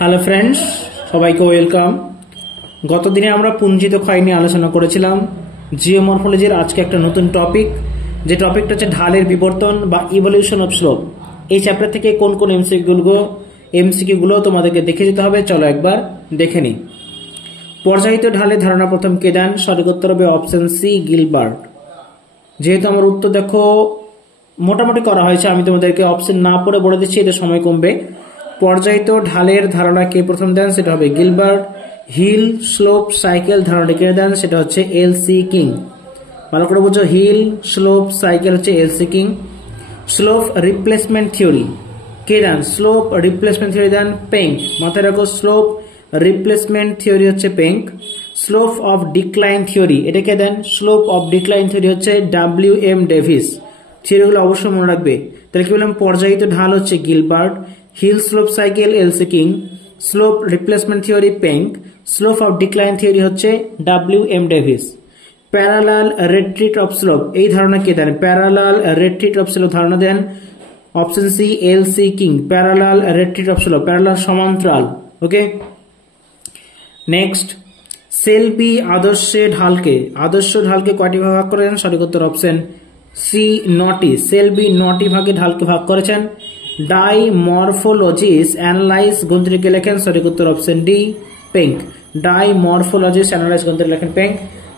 Hello friends, সবাইকে welcome. গত দিনে আমরা পুঞ্জিত ক্ষয় নিয়ে আলোচনা করেছিলাম জিওমরফোলজির। আজকে একটা নতুন টপিক, যে টপিকটা হচ্ছে ঢালের বিবর্তন বা ইভলিউশন অফ স্লোপ। এই চ্যাপ্টার থেকে কোন কোন এমসিকিউগুলো তোমাদেরকে দেখে যেতে হবে, চলো একবার দেখে নিই। পর্যায়িত ঢালের ধারণা প্রথম কে দেন? সঠিক উত্তর হবে অপশন সি, গিলবার্ট। যেহেতু আমার উত্তর দেখো মোটামুটি করা হয়েছে, আমি তোমাদেরকে অপশন না পড়ে বলে দিচ্ছি, এটা সময় কমবে। পর্যায়িত ঢালের ধারণা কে প্রথম দেন? সেটা হবে গিলবার্ট। হিল স্লোপ সাইকেল ধারণা কে দেন? সেটা হচ্ছে এল.সি. কিং। ভালো করে বুঝো, হিল স্লোপ সাইকেল হচ্ছে এল.সি. কিং। স্লোপ রিপ্লেসমেন্ট থিওরি কে দেন? স্লোপ রিপ্লেসমেন্ট থিওরি দেন পেঙ্ক। মাথায় রাখো, স্লোপ রিপ্লেসমেন্ট থিওরি হচ্ছে Penck. Slope of decline theory এটা কে দেন? স্লোপ অফ ডিক্লাইন থিওরি হচ্ছে W.M. ডেভিস। থিওরিগুলো অবশ্যই মনে রাখবে। তাহলে কি বললাম? পর্যায়িত ঢাল হচ্ছে Gilbert, hill slope cycle LC. King, slope replacement theory Penck, slope of decline theory হচ্ছে W.M. Davis. Parallel retreat of slope এই ধারণা কে দেন? প্যারালাল রেট্রিট অফ স্লোপ ধারণা দেন option C, LC. King. Parallel retreat of slope, parallel সমান্তরাল। Okay, next, সেলবি আদর্শ ঢালকে কয়টি ভাগ করেছেন? সঠিক উত্তর অপশন সি, নটি। সেলবি নটি ভাগে ঢালকে ভাগ করেছেন। ডাইমরফোলজিস অ্যানালাইজ গ্রন্থটিকে লেখেন? সঠিক উত্তর অপশন ডি, পেঙ্ক। ডাইমরফোলজিস অ্যানালাইজ গ্রন্থটি লেখেন পেঙ্ক।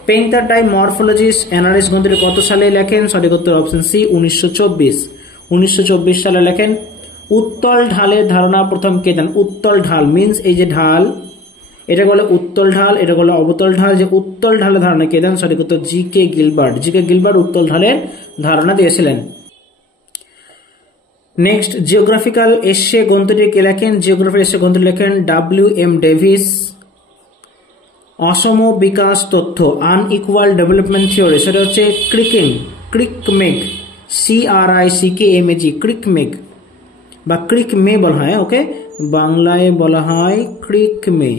পেঙ্ক তার ডাইমরফোলজিস অ্যানালাইজ গ্রন্থটি কত সালে লেখেন? সঠিক উত্তর অপশন সি, 1924 সালে লেখেন। উত্তল ঢালের ধারণা প্রথম কে দেন? উত্তল ঢাল মিন্স এই যে ঢাল, এটা বলে উত্তল ঢাল, এটা বলে অবতল ঢাল। যে উত্তল ঢালের ধারণা কে দেন? সঠিক উত্তর জি.কে. গিলবার্ট। জি.কে. গিলবার্ট উত্তল ঢালের ধারণা দিয়েছিলেন। নেক্সট, জিওগ্রাফিক্যাল এসে গ্রন্থটি কে লেখেন? জিওগ্রাফিক্যাল এসে গ্রন্থটি লেখেন W.M. ডেভিস। অসম বিকাশ তথ্য আনইকুয়াল ডেভেলপমেন্ট থিওরি সেটা হচ্ছে ক্রিকমেগ, CRICKMAG, ক্রিকমেগ বা ক্রিকমে বলা হয়। ওকে, বাংলায় বলা হয় ক্রিকমে।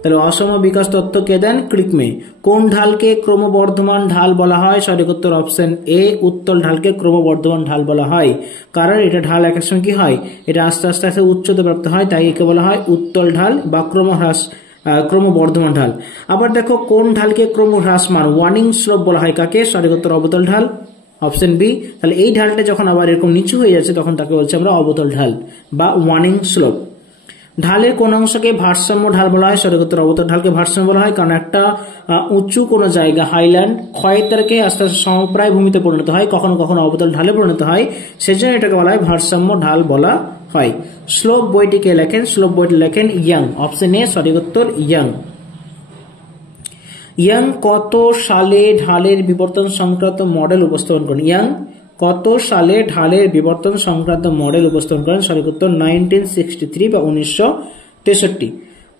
তাহলে অসম বিকাশ তত্ত্ব কে দেন? ক্রিকমে। কোন ঢালকে ক্রমবর্ধমান ঢাল বলা হয়? সঠিক উত্তর অপশন এ, উত্তল ঢালকে ক্রমবর্ধমান ঢাল বলা হয়। কারণ এটা ঢাল এক সময় কি হয়, এটা আস্তে আস্তে আস্তে উচ্চতা প্রাপ্ত হয়, তাই একে বলা হয় উত্তল ঢাল বা ক্রমবর্ধমান ঢাল। আবার দেখো, কোন ঢালকে ক্রমহ্রাসমান ওয়ার্নিং স্লোপ বলা হয়? কাকে? সঠিক উত্তর অবতল ঢাল, অপশন বি। তাহলে এই ঢালটা যখন আবার এরকম নিচু হয়ে যাচ্ছে তখন তাকে বলছে আমরা অবতল ঢাল বা ওয়ার্নিং স্লোপ। ঢালের কোন অংশকে ভারসাম্য ঢাল বলা হয়? সঠিক উত্তর অবতল ঢালকে ভারসাম্য বলা হয়, কারণ একটা উঁচু কোনো জায়গা হাইল্যান্ড ক্ষয়ের দ্বারাকে আস্তে আস্তে সমপ্রায় ভূমিতে পরিণত হয়, কখনো কখনো অবতল ঢালে পরিণত হয়, সেজন্য এটাকে বলা হয় ভারসাম্য ঢাল বলা হয়। স্লোপ বইটিকে লেখেন? স্লোপ বইটি লেখেন ইয়াং। অপশন এ সঠিক উত্তর ইয়াং। ইয়াং কত সালে ঢালের বিবর্তন সংক্রান্ত মডেল উপস্থাপন করেন? ইয়াং কত সালে ঢালের বিবর্তন সংক্রান্ত মডেল উপস্থাপন করেন? সঠিক উত্তর 1963 বা 1963।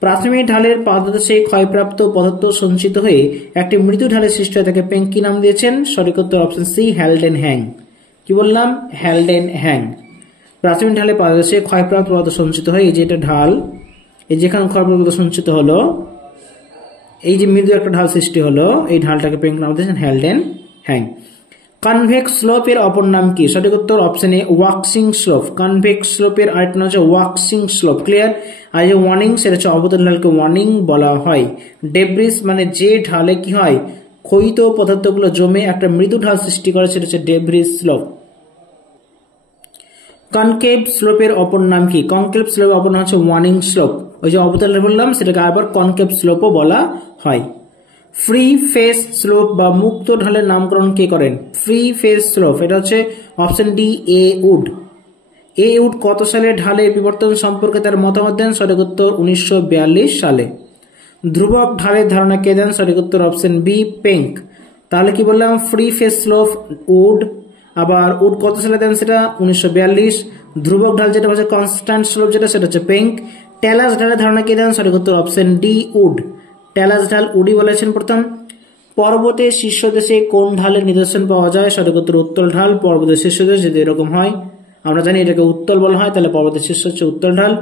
প্রাথমিক ঢালের পাদদেশে ক্ষয়প্রাপ্ত পদার্থ সঞ্চিত হয়ে একটি মৃদু ঢালের সৃষ্টি হয়ে তাকে পেঙ্ক কি নাম দিয়েছেন? সঠিক উত্তর অপশন সি, হ্যালডেন হ্যাং। কি বললাম? Haldane hang. প্রাথমিক ঢালের পাদদেশে ক্ষয়প্রাপ্ত পদার্থ সঞ্চিত হয়, এই যে এটা ঢাল, এই যেখানে ক্ষয়প্রাপ্ত পদার্থ সঞ্চিত হলো, এই যে মৃদু একটা ঢাল সৃষ্টি হলো, এই ঢালটাকে পেঙ্ক নাম দিয়েছেন হ্যালডেন হ্যাং। কনভেক্স স্লোপের অপর নাম কি? সঠিক উত্তর option A, waxing slope. Convex স্লোপের আরেকটা নাম হচ্ছে ওয়াক্সিং স্লোপ। ক্লিয়ার? আর যে ওয়ার্নিং, সেটা হচ্ছে অবতল ঢালকে ওয়ার্নিং বলা হয়। ডেব্রিস মানে যে ঢালে কি হয়, ক্ষয়িত পদার্থগুলো জমে একটা মৃদু ঢাল সৃষ্টি করে, সেটা হচ্ছে ডেব্রিস স্লোপ। কনকেভ স্লোপের অপর নাম কি? কনকেভ স্লোপের অপর নাম হচ্ছে ওয়ার্নিং স্লোপ। ওই যে অবতল বললাম, সেটাকে আবার কনকেভ স্লোপও বলা হয়। ফ্রি ফেস স্লোপ বা মুক্ত ঢালের নামকরণ কে করেন? ফ্রি ফেস স্লোপ এটা হচ্ছে option D, A Wood. A Wood কত সালে ঢালের বিবর্তন সম্পর্কে তার মতামত দেন? সঠিক উত্তর 1942 সালে। ধ্রুবক ঢালের ধারণা কে দেন? সঠিক উত্তর অপশন বি, পেঙ্ক। তাহলে কি বললাম? Free face slope Wood. আবার উড কত সালে দেন? সেটা 1942। ধ্রুবক ঢাল যেটা হচ্ছে কনস্ট্যান্ট স্লোপ, যেটা সেটা হচ্ছে পেঙ্ক। ট্যালাস ঢালের ধারণা কে দেন? সঠিক উত্তর অপশন ডি, উড। ট্যালাস ঢাল উডি বলেছেন প্রথম। পর্বতের শীর্ষদেশে কোন ঢালের নিদর্শন পাওয়া যায়? সঠিক উত্তর উত্তল ঢাল। পর্বতের শীর্ষদেশ যদি এরকম হয়, আমরা জানি এটাকে উত্তল বলা হয়, তাহলে পর্বতের শীর্ষ হচ্ছে উত্তল ঢাল।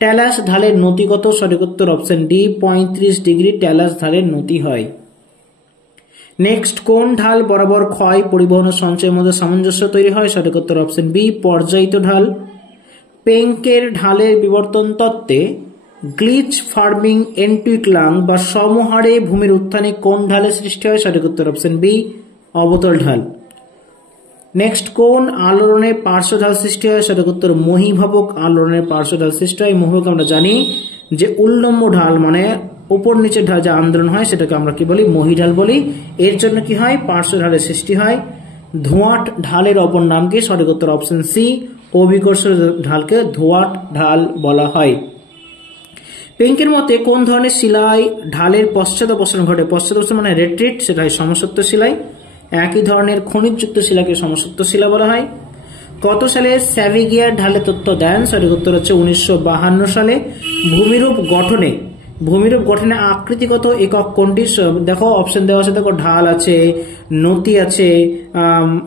ট্যালাস ঢালের নতি কত? সঠিক উত্তর অপশন ডি, 35 ডিগ্রি ট্যালাস ঢালের নতি হয়। নেক্সট, কোন ঢাল বরাবর ক্ষয় পরিবহন ও সঞ্চয়ের মধ্যে সামঞ্জস্য তৈরি হয়? সঠিক উত্তর অপশন বি, পর্যায়িত ঢাল। পেঙ্কের ঢালের বিবর্তন তত্ত্বে গ্লিচ ফার্মিং এন্টুইক্লাং বা সমহারে ভূমির উত্থানে কোন ঢালের সৃষ্টি হয়? সঠিক উত্তর অপশন বি, অবতল ঢাল। নেক্সট, কোন আলোড়নে পার্শ্ব ঢাল সৃষ্টি হয়? সঠিক উত্তর মহীভবক আলোড়নের পার্শ্ব ঢাল সৃষ্টি হয়। মহীভবক আমরা জানি যে উল্লম্ব ঢাল মানে উপর নিচের ঢাল যে আন্দোলন হয় সেটাকে আমরা কি বলি? মহীঢাল বলি। এর জন্য কি হয়? পার্শ্ব ঢালের সৃষ্টি হয়। ধোঁয়াট ঢালের অপর নাম কি? সঠিক উত্তর অপশন সি, অভিকর্ষ ঢালকে ধোঁয়াট ঢাল বলা হয়। পেঙ্কের মতে কোন ধরনের শিলায় ঢালের পশ্চাদপসরণ ঘটে? পশ্চাদপসরণ মানে রেট্রিট, সেটা হয় সমসত্ব শিলায়। একই ধরনের খনিজযুক্ত শিলাকে সমসত্ব শিলা বলা হয়। কত সালে স্যাভিগিয়ার ঢালে তথ্য দেন? সঠিক উত্তর হচ্ছে 1952 সালে। ভূমিরূপ গঠনে আকৃতিগত একক কোনটি? দেখো অপশন দেওয়া আছে, দেখো ঢাল আছে, নতি আছে,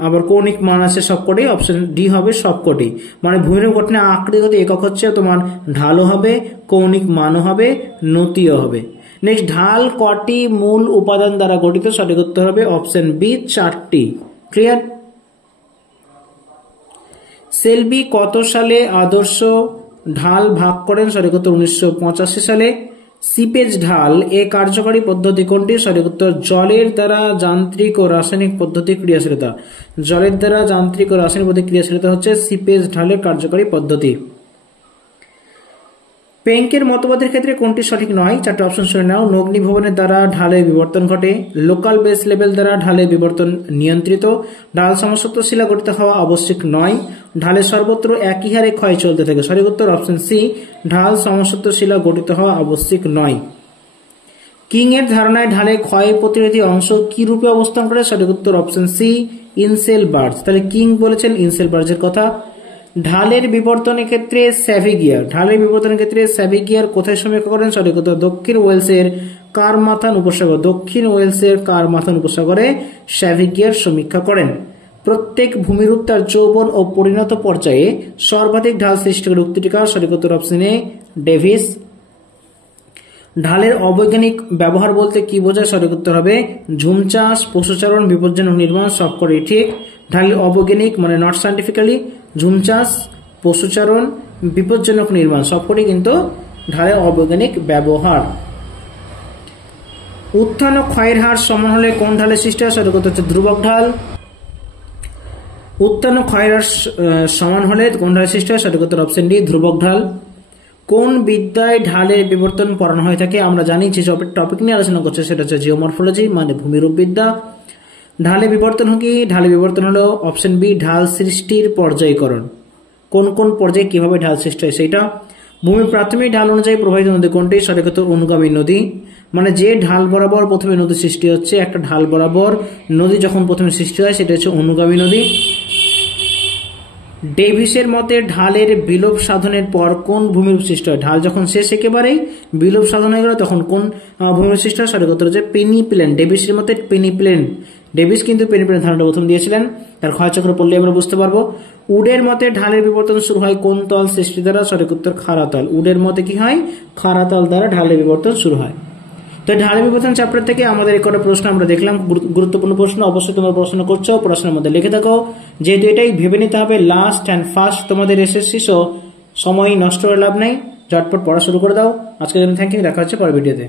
আবার কৌণিক মান আছে, সবকটি। অপশন ডি হবে সবকটি। মানে ভূমিরূপ গঠনে আকৃতিগত একক হচ্ছে তোমার ঢালও হবে, কৌণিক মানও হবে, নতিও হবে। নেক্সট, ঢাল কটি মূল উপাদান দ্বারা গঠিত? সঠিক উত্তর হবে অপশন বি, 4টি। ক্লিয়ার? সেলবি কত সালে আদর্শ ঢাল ভাগ করেন? সঠিক উত্তর 1985 সালে। সিপেজ ঢাল এ কার্যকরী পদ্ধতি কোনটি? সঠিক উত্তর জলের দ্বারা যান্ত্রিক ও রাসায়নিক পদ্ধতি ক্রিয়াশীলতা। জলের দ্বারা যান্ত্রিক ও রাসায়নিক পদ্ধতি ক্রিয়াশীলতা হচ্ছে সিপেজ ঢালের কার্যকরী পদ্ধতি। পেঙ্কের মতবাদের ক্ষেত্রে কোনটি সঠিক নয়? 4টি অপশন শুনে নাও। অগ্নিভবনের দ্বারা ঢালের বিবর্তন ঘটে, লোকাল বেস লেভেল দ্বারা ঢালের বিবর্তন নিয়ন্ত্রিত, ঢাল সমসত্ব শিলা গঠিত হওয়া আবশ্যক নয়, ঢালের সর্বত্র একই হারে ক্ষয় চলতে থাকে। সঠিক উত্তর অপশন সি, ঢাল সমসত্ব শিলা গঠিত হওয়া আবশ্যক নয়। কিং এর ধারণায় ঢালে ক্ষয় প্রতিরোধী অংশ কি রূপে অবস্থান করে? সঠিক উত্তর অপশন সি, ইনসেল বার্জ। তাহলে কিং বলেছেন ইনসেল বার্জের কথা। ঢালের বিবর্তনের ক্ষেত্রে স্যাভিগিয়ার কোথায় সমীক্ষা করেন? সঠিক উত্তর দক্ষিণ ওয়েলসের কারমাথান উপসাগরে স্যাভিগিয়ার সমীক্ষা করেন। প্রত্যেক ভূমিরূপ তার যৌবন ও পরিণত পর্যায়ে সর্বাধিক ঢাল সৃষ্টি করে উক্তিটি কার? সঠিক উত্তর অপশন এ, ডেভিস। ঢালের অবৈজ্ঞানিক ব্যবহার বলতে কি বোঝায়? সঠিক উত্তর হবে ঝুম চাষ, পশুচারণ, বিপজ্জনক নির্মাণ, সবকটি ঠিক। ঢালের অবৈজ্ঞানিক মানে নট সায়েন্টিফিক্যালি, ঝুম চাষ, পশুচারণ, বিপজ্জনক নির্মাণ সবকটি কিন্তু ঢালের অবৈজ্ঞানিক ব্যবহার। উত্থান ও ক্ষয়ের হার সমান হলে কোন ঢালের সৃষ্টি হয়? সঠিক উত্তর হচ্ছে ধ্রুবক ঢাল। উত্থান ও ক্ষয়ের হার সমান হলে কোন ঢালের সৃষ্টি হয়? সঠিক উত্তর অপশন ডি, ধ্রুবক ঢাল। কোন বিদ্যায় ঢালের বিবর্তন পড়ানো হয়ে থাকে? আমরা জানি যে টপিক নিয়ে আলোচনা করছে সেটা হচ্ছে জিওমরফোলজি মানে ভূমিরূপ বিদ্যা। ঢালের বিবর্তন কি? ঢালের বিবর্তন হলো অপশন বি, ঢাল সৃষ্টির পর্যায়করণ। কোন কোন পর্যায়ে কিভাবে ঢাল সৃষ্টি হয় সেটা। ভূমির প্রাথমিক ঢাল অনুযায়ী প্রবাহিত নদী কোনটি? সঠিক উত্তর অনুগামী নদী। মানে যে ঢাল বরাবর প্রথমে নদী সৃষ্টি হচ্ছে, একটা ঢাল বরাবর নদী যখন প্রথমে সৃষ্টি হয় সেটা হচ্ছে অনুগামী নদী। ডেভিসের মতে ঢালের বিলোপ সাধনের পর কোন ভূমিরূপ সৃষ্টি হয়? ঢাল যখন শেষ একেবারেই বিলোপ সাধন হয়ে গেল তখন কোন ভূমিরূপ সৃষ্টি হয়? সঠিক উত্তর হচ্ছে পেনিপ্লেন। ডেভিসের মতে পেনিপ্লেন। ডেভিস কিন্তু পেনিপ্লেন ধারণাটা প্রথম দিয়েছিলেন, তার ক্ষয়চক্র পড়লে আমরা বুঝতে পারবো। উডের মতে ঢালের বিবর্তন শুরু হয় কোন তল সৃষ্টি দ্বারা? সঠিক উত্তর খাড়াতল। উডের মতে কি হয়? খাড়াতল দ্বারা ঢালের বিবর্তন শুরু হয়। তো ঢালের বিবর্তন চ্যাপ্টার থেকে আমাদের এই কটা প্রশ্ন আমরা দেখলাম, গুরুত্বপূর্ণ প্রশ্ন। অবশ্যই তোমরা প্রশ্ন করছো, প্রশ্নের মধ্যে লিখে থাকো, যেহেতু এটাই ভেবে নিতে হবে লাস্ট অ্যান্ড ফার্স্ট তোমাদের এসএসসি, সময় নষ্ট করে লাভ নেই, ঝটপট পড়া শুরু করে দাও। আজকের জন্য থ্যাংক ইউ, দেখা হচ্ছে পরের ভিডিওতে।